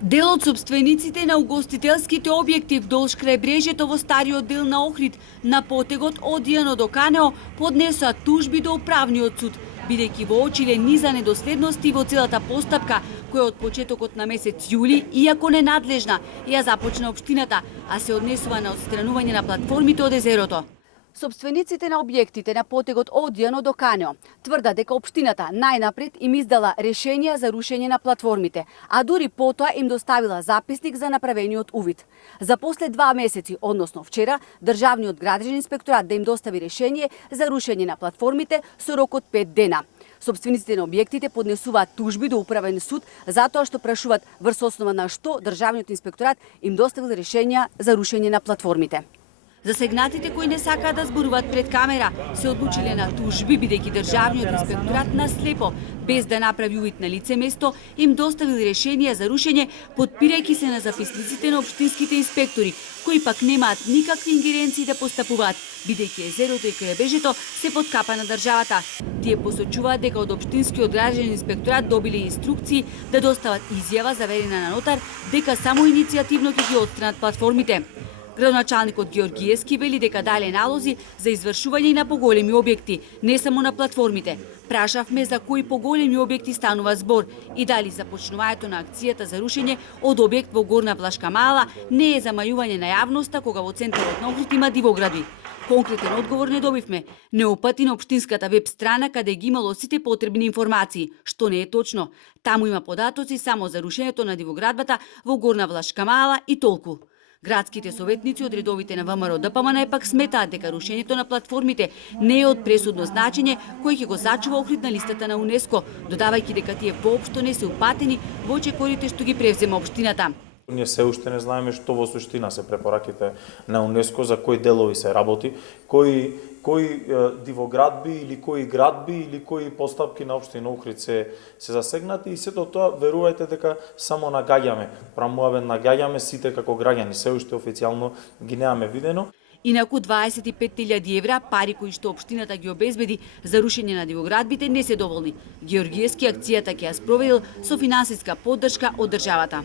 Дел од собствениците на угостителските објекти вдолж крајбрежјето во стариот дел на Охрид на потегот од Дијано до Канео поднесоа тужби до управниот суд, бидејќи воочиле низа недоследности во целата постапка, која од почетокот на месец јули, иако ненадлежна, ја започна општината, а се однесува на отстранување на платформите од езерото. Собствениците на објектите на потегот од Дијано до Канео тврдат дека општината најнапред им издала решенија за рушење на платформите, а дури потоа им доставила записник за направениот увид. За после 2 месеци, односно вчера, Државниот градежен инспекторат да им достави решение за рушење на платформите со рок од 5 дена. Собствениците на објектите поднесуваат тужби до управен суд затоа што прашуваат врз основа на што Државниот инспекторат им доставил решенија за рушење на платформите. Засегнатите кои не сакаат да зборуваат пред камера се одлучиле на тужби, бидејќи Државниот инспекторат наслепо, без да направи увид на лице место, им доставил решенија за рушење, подпирајќи се на записниците на општинските инспектори, кои пак немаат никакви ингеренции да постапуваат, бидејќи езерото и крајбрежјето се под капа на државата. Тие посочуваат дека од општинскиот градежен инспекторат добиле инструкции да достават изјава заверена на нотар дека само иницијативно ќе ги отстранат платформите. Градоначалникот Георгиевски вели дека дале налози за извршување и на поголеми објекти, не само на платформите. Прашавме за кои поголеми објекти станува збор и дали започнувањето на акцијата за рушење од објект во Горна Влашка мала не е замајување на јавноста кога во центарот на Охрид има дивоградби. Конкретен одговор не добивме. Не опати на општинската веб страна каде ги имало сите потребни информации, што не е точно. Таму има податоци само за рушењето на дивоградбата во Горна Влашка мала и толку. Градските советници од редовите на ВМРО ДПМН пак сметаат дека рушењето на платформите не е од пресудно значење кој ќе го зачува Охрид на листата на УНЕСКО, додавајќи дека тие воопшто не се упатени во очекорите што ги превзема општината. Ние се уште не знаеме што во суштина се препораките на УНЕСКО, за кои делови се работи, кои дивоградби или кои градби или кои постапки на општина Охрид се засегнати и сето тоа верувајте дека само нагаѓаме, прамуавен нагаѓаме сите како граѓани, се уште официјално ги немаме видено. Инаку 25.000 евра, пари кои што општината ги обезбеди за рушење на дивоградбите, не се доволни. Георгиевски акцијата ќе ја спроведил со финансиска поддршка од државата.